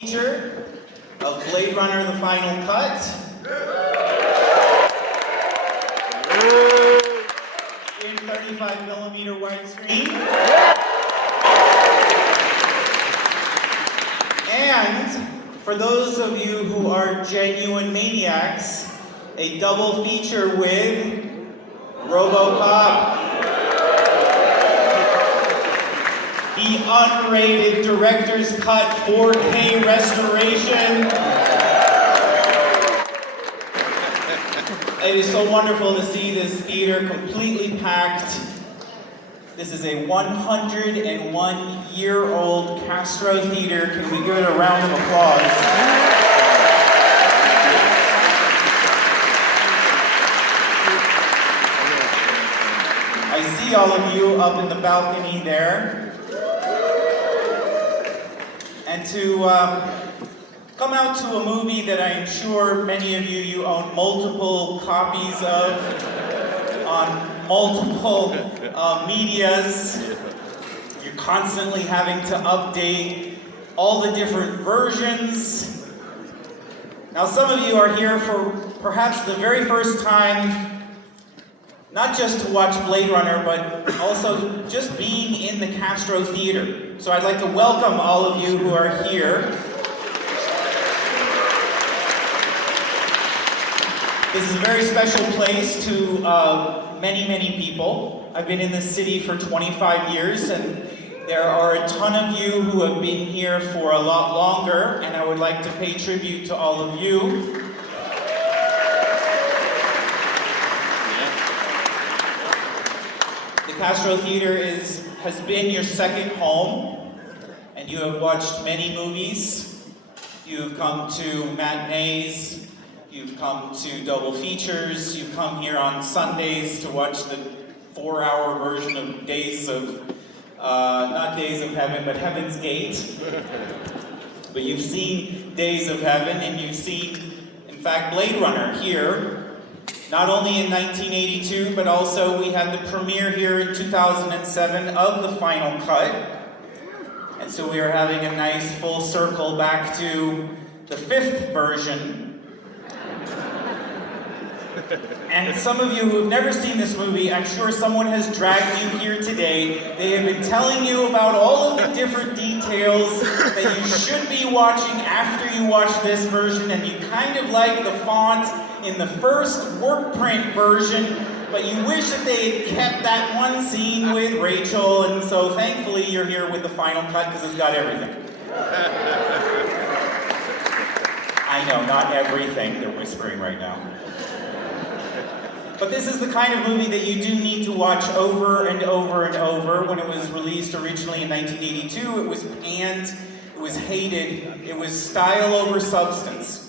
Feature of Blade Runner: The Final Cut. In 35mm widescreen. And for those of you who are genuine maniacs, a double feature with Robocop. The unrated director's cut 4K restoration. It is so wonderful to see this theater completely packed. This is a 101-year-old Castro theater. Can we give it a round of applause? I see all of you up in the balcony there. And to come out to a movie that I am sure many of you own multiple copies of on multiple medias. You're constantly having to update all the different versions. Now some of you are here for perhaps the very first time, not just to watch Blade Runner, but also just being in the Castro Theater. So I'd like to welcome all of you who are here. This is a very special place to many, many people. I've been in this city for 25 years, and there are a ton of you who have been here for a lot longer, and I would like to pay tribute to all of you. The Castro Theater has been your second home, and you have watched many movies. You have come to matinees, you've come to double features, you've come here on Sundays to watch the 4-hour version of not Days of Heaven, but Heaven's Gate. But you've seen Days of Heaven, and you've seen, in fact, Blade Runner here. Not only in 1982, but also we had the premiere here in 2007 of the Final Cut. And so we are having a nice full circle back to the 5th version. And some of you who have never seen this movie, I'm sure someone has dragged you here today. They have been telling you about all of the different details that you should be watching after you watch this version, and you kind of like the font in the first work print version, but you wish that they had kept that one scene with Rachel, and so thankfully you're here with the Final Cut because it's got everything. I know, not everything, they're whispering right now. But this is the kind of movie that you do need to watch over and over and over. When it was released originally in 1982, it was panned, it was hated, it was style over substance.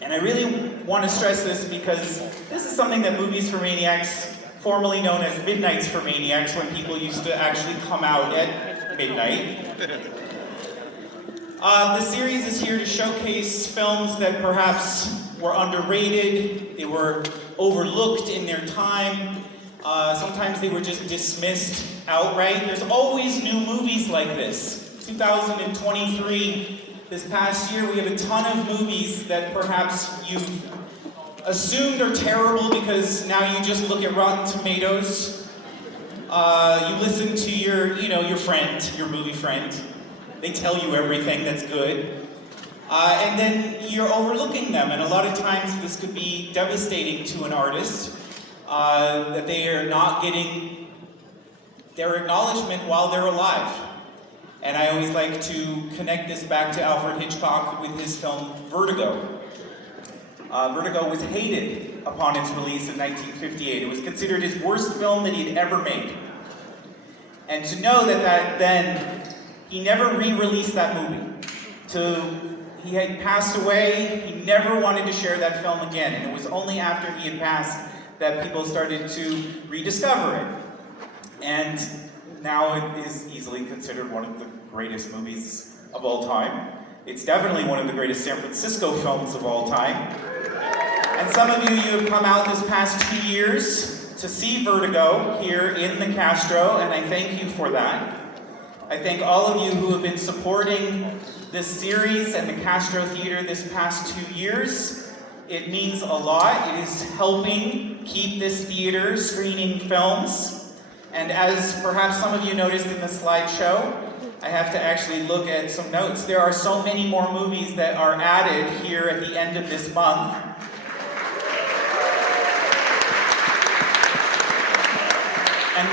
And I really want to stress this because this is something that Movies for Maniacs, formerly known as Midnights for Maniacs, when people used to actually come out at midnight. The series is here to showcase films that perhaps were underrated, they were overlooked in their time, sometimes they were just dismissed outright. There's always new movies like this. 2023, this past year, we have a ton of movies that perhaps you've assumed are terrible because now you just look at Rotten Tomatoes. You listen to your friend, your movie friend. They tell you everything that's good. And then you're overlooking them, and a lot of times this could be devastating to an artist, that they are not getting their acknowledgement while they're alive. And I always like to connect this back to Alfred Hitchcock with his film Vertigo. Vertigo was hated upon its release in 1958. It was considered his worst film that he had ever made. And to know that then, he never re-released that movie. He had passed away, he never wanted to share that film again, and it was only after he had passed that people started to rediscover it. And now it is easily considered one of the greatest movies of all time. It's definitely one of the greatest San Francisco films of all time. And some of you have come out this past 2 years to see Vertigo here in the Castro, and I thank you for that. I thank all of you who have been supporting this series and the Castro Theater this past 2 years. It means a lot. It is helping keep this theater screening films. And as perhaps some of you noticed in the slideshow, I have to actually look at some notes. There are so many more movies that are added here at the end of this month. And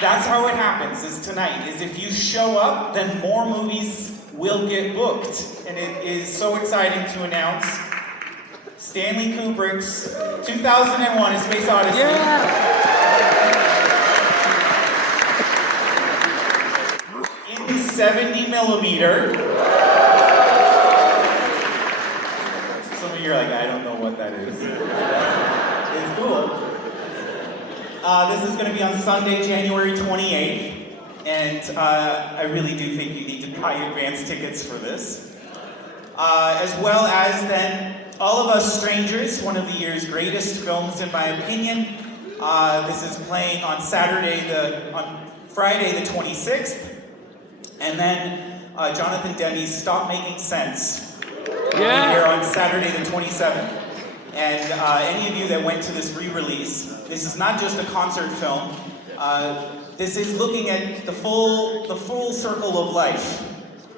that's how it happens, is tonight, is if you show up, then more movies will get booked. And it is so exciting to announce Stanley Kubrick's 2001: A Space Odyssey. Yeah. In 70 millimeter. Some of you are like, I don't know what that is. It's cool. This is going to be on Sunday, January 28th, and I really do think you need to buy advance tickets for this. As well as then All of Us Strangers, one of the year's greatest films in my opinion. This is playing on Friday the 26th, and then Jonathan Demi's Stop Making Sense here on Saturday the 27th. And any of you that went to this re-release, this is not just a concert film. This is looking at the full circle of life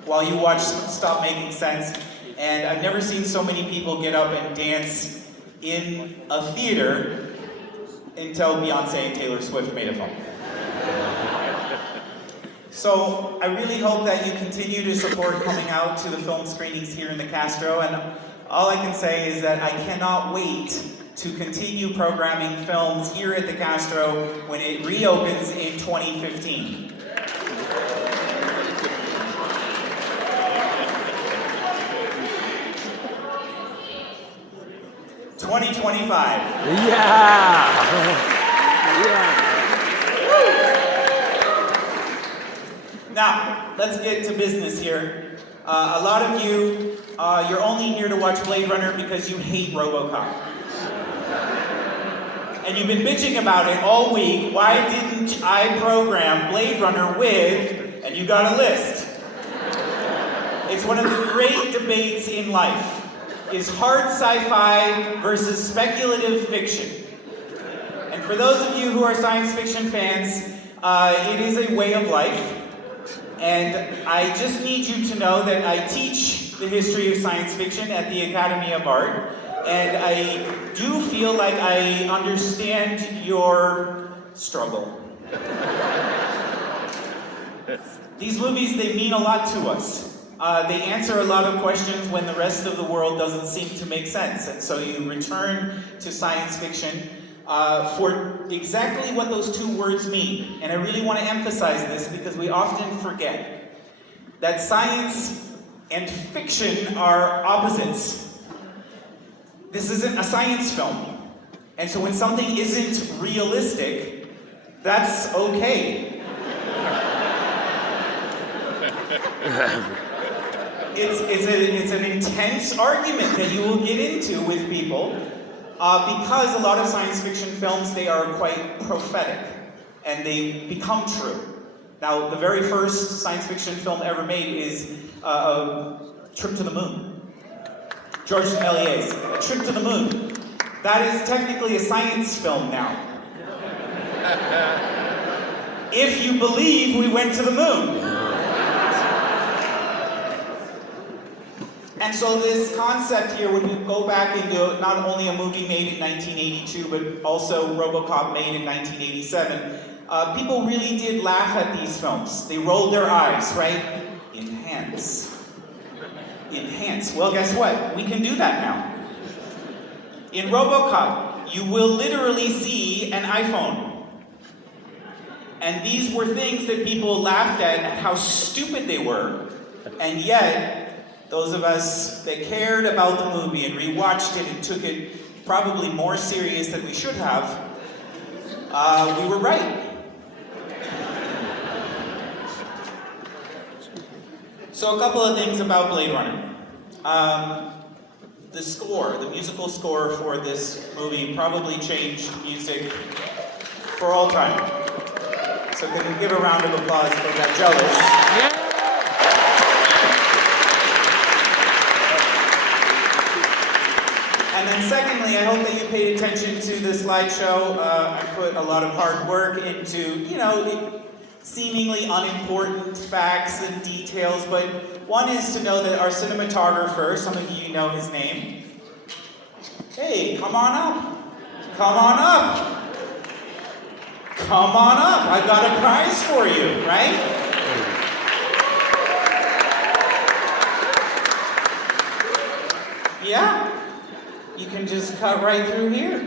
while you watch Stop Making Sense. And I've never seen so many people get up and dance in a theater until Beyonce and Taylor Swift made a film. So I really hope that you continue to support coming out to the film screenings here in the Castro. And all I can say is that I cannot wait to continue programming films here at the Castro when it reopens in 2015. $2025. Yeah. Now, let's get to business here. A lot of you, you're only here to watch Blade Runner because you hate Robocop. And you've been bitching about it all week. Why didn't I program Blade Runner with, and you got a list. It's one of the great debates in life. Is hard sci-fi versus speculative fiction. And for those of you who are science fiction fans, it is a way of life. And I just need you to know that I teach the history of science fiction at the Academy of Art. And I do feel like I understand your struggle. These movies, they mean a lot to us. They answer a lot of questions when the rest of the world doesn't seem to make sense. And so you return to science fiction for exactly what those two words mean. And I really want to emphasize this because we often forget that science and fiction are opposites. This isn't a science film. And so when something isn't realistic, that's okay. It's an intense argument that you will get into with people because a lot of science fiction films, they are quite prophetic and they become true. Now, the very first science fiction film ever made is A Trip to the Moon. George Méliès, A Trip to the Moon. That is technically a science film now. If you believe we went to the moon. And so this concept here, when we go back into not only a movie made in 1982, but also Robocop made in 1987, people really did laugh at these films. They rolled their eyes, right? Enhance. Enhance. Well, guess what? We can do that now. In Robocop, you will literally see an iPhone. And these were things that people laughed at how stupid they were, and yet, those of us that cared about the movie and rewatched it and took it probably more serious than we should have, we were right. So a couple of things about Blade Runner. The score, the musical score for this movie probably changed music for all time. So can we give a round of applause for that? Jealous? Yeah. And then secondly, I hope that you paid attention to the slideshow. I put a lot of hard work into, seemingly unimportant facts and details, but one is to know that our cinematographer, some of you know his name. Hey, come on up. Come on up. Come on up. I've got a prize for you, right? Yeah. You can just cut right through here.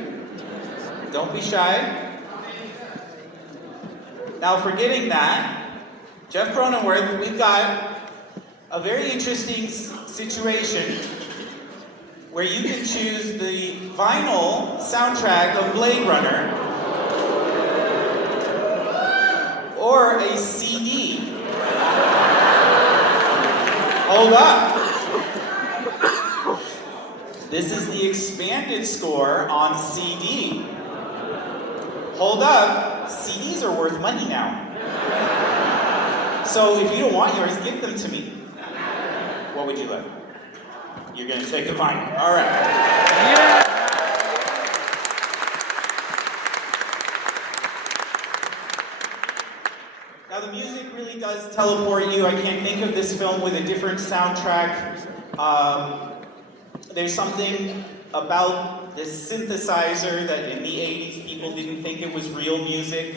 Don't be shy. Now, forgetting that, Jeff Cronenworth, we've got a very interesting situation where you can choose the vinyl soundtrack of Blade Runner or a CD. Hold up. This is the expanded score on CD. Hold up. CDs are worth money now. So if you don't want yours, give them to me. What would you like? You're gonna take the vinyl. All right. Yeah. Now the music really does teleport you. I can't think of this film with a different soundtrack. There's something about this synthesizer that in the 80s people didn't think it was real music.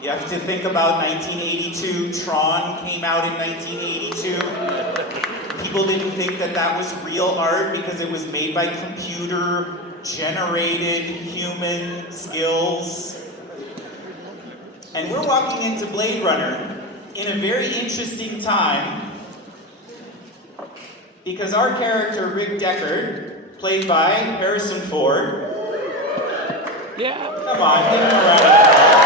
You have to think about 1982. Tron came out in 1982. People didn't think that that was real art because it was made by computer-generated human skills. And we're walking into Blade Runner in a very interesting time because our character, Rick Deckard, played by Harrison Ford. Yeah. Come on, give him a round of applause.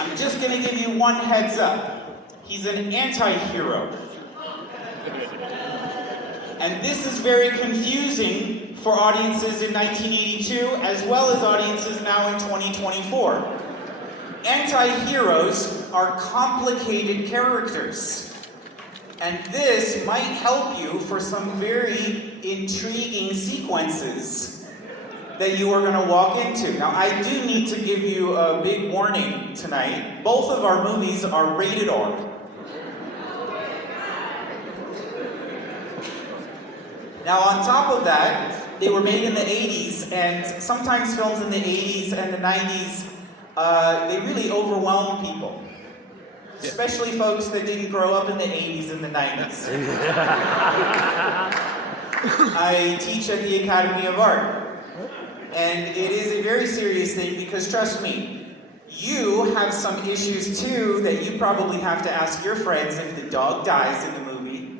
I'm just gonna give you one heads up. He's an anti-hero. And this is very confusing for audiences in 1982 as well as audiences now in 2024. Anti-heroes are complicated characters. And this might help you for some very intriguing sequences that you are going to walk into. Now, I do need to give you a big warning tonight. Both of our movies are rated R. Now, on top of that, they were made in the 80s, and sometimes films in the 80s and the 90s, they really overwhelm people. Especially folks that didn't grow up in the 80s and the 90s. I teach at the Academy of Art. And it is a very serious thing because, trust me, you have some issues too that you probably have to ask your friends if the dog dies in the movie.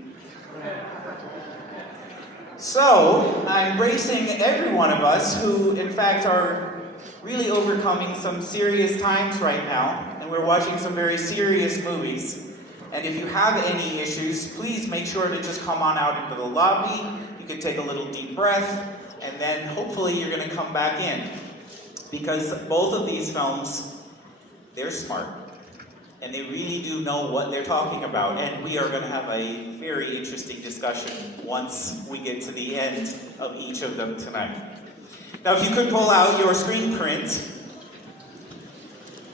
So, I'm bracing every one of us who, in fact, are really overcoming some serious times right now, and we're watching some very serious movies. And if you have any issues, please make sure to just come on out into the lobby. You can take a little deep breath, and then hopefully you're going to come back in. Because both of these films, they're smart. And they really do know what they're talking about. And we are going to have a very interesting discussion once we get to the end of each of them tonight. Now, if you could pull out your screen print.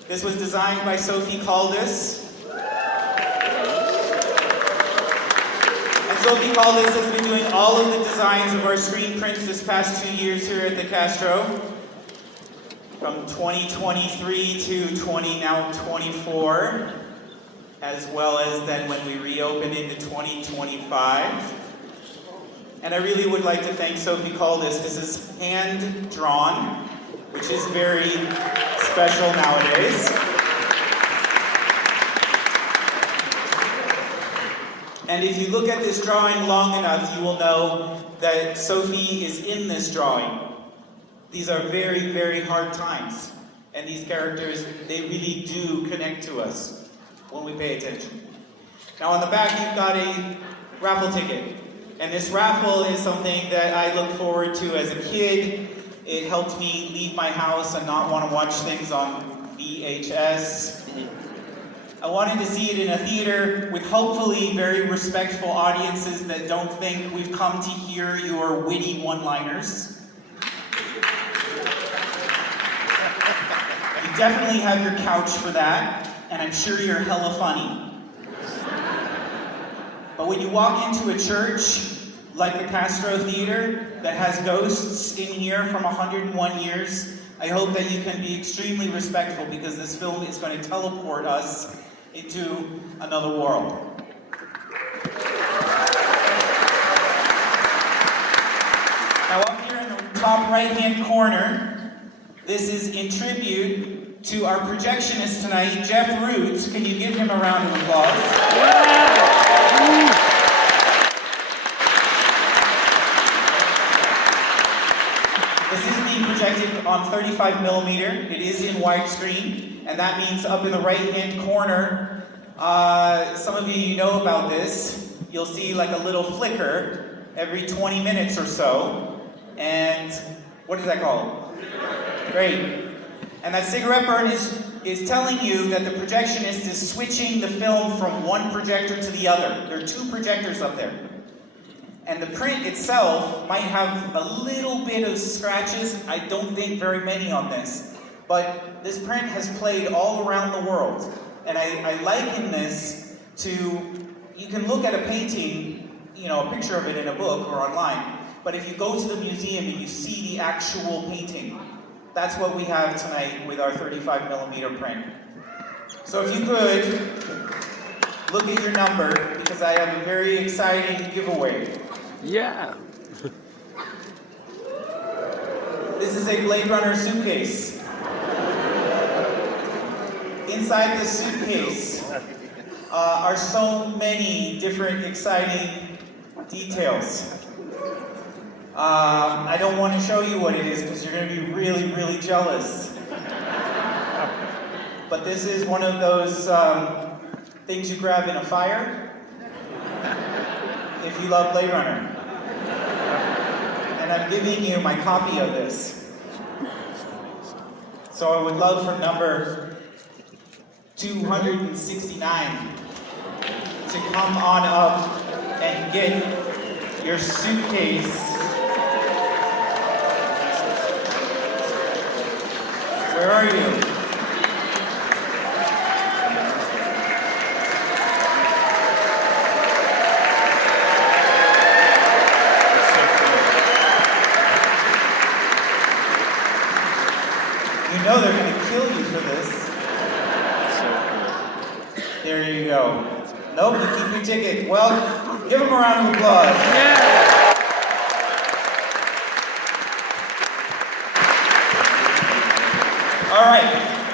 This was designed by Sophie Caldas. And Sophie Caldas has been doing all of the designs of our screen prints this past 2 years here at the Castro. From 2023 to 2024, as well as then when we reopen into 2025. And I really would like to thank Sophie Caldas. This is hand-drawn, which is very special nowadays. And if you look at this drawing long enough, you will know that Sophie is in this drawing. These are very, very hard times. And these characters, they really do connect to us when we pay attention. Now on the back, you've got a raffle ticket. And this raffle is something that I looked forward to as a kid. It helped me leave my house and not want to watch things on VHS. I wanted to see it in a theater with hopefully very respectful audiences that don't think we've come to hear your witty one-liners. You definitely have your couch for that, and I'm sure you're hella funny. But when you walk into a church like the Castro Theater that has ghosts in here from 101 years, I hope that you can be extremely respectful because this film is going to teleport us into another world. Now up here in the top right-hand corner, this is in tribute to our projectionist tonight, Jeff Roots. Can you give him a round of applause? Yeah. This is being projected on 35 millimeter. It is in widescreen, and that means up in the right-hand corner, some of you know about this, you'll see like a little flicker every 20 minutes or so. And what is that called? Great. And that cigarette burn is telling you that the projectionist is switching the film from one projector to the other. There are two projectors up there. And the print itself might have a little bit of scratches. I don't think very many on this. But this print has played all around the world. And I liken this to, you can look at a painting, you know, a picture of it in a book or online. But if you go to the museum and you see the actual painting, that's what we have tonight with our 35 millimeter print. So if you could, look at your number, because I have a very exciting giveaway. Yeah. This is a Blade Runner suitcase. Inside the suitcase are so many different exciting details. I don't want to show you what it is because you're going to be really, really jealous. But this is one of those things you grab in a fire if you love Blade Runner. And I'm giving you my copy of this. So I would love for number 269 to come on up and get your suitcase. Where are you? You know they're going to kill you for this. There you go. Nope, you keep your ticket. Well, give them a round of applause. Yeah.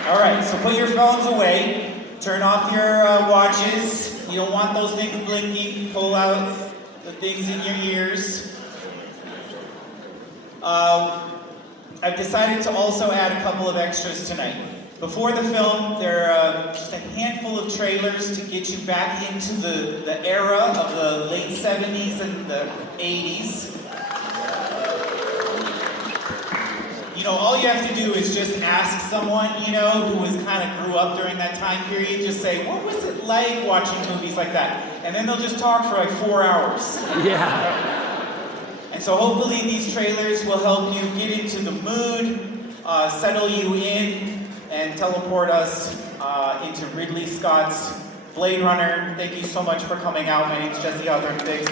All right, so put your phones away. Turn off your watches. You don't want those things blinking. Pull out the things in your ears. I've decided to also add a couple of extras tonight. Before the film, there are just a handful of trailers to get you back into the era of the late 70s and the 80s. You know, all you have to do is just ask someone, you know, who kind of grew up during that time period, just say, what was it like watching movies like that? And then they'll just talk for like 4 hours. Yeah. And so hopefully these trailers will help you get into the mood, settle you in, and teleport us into Ridley Scott's Blade Runner. Thank you so much for coming out. My name's Jesse Hawthorne. Thanks.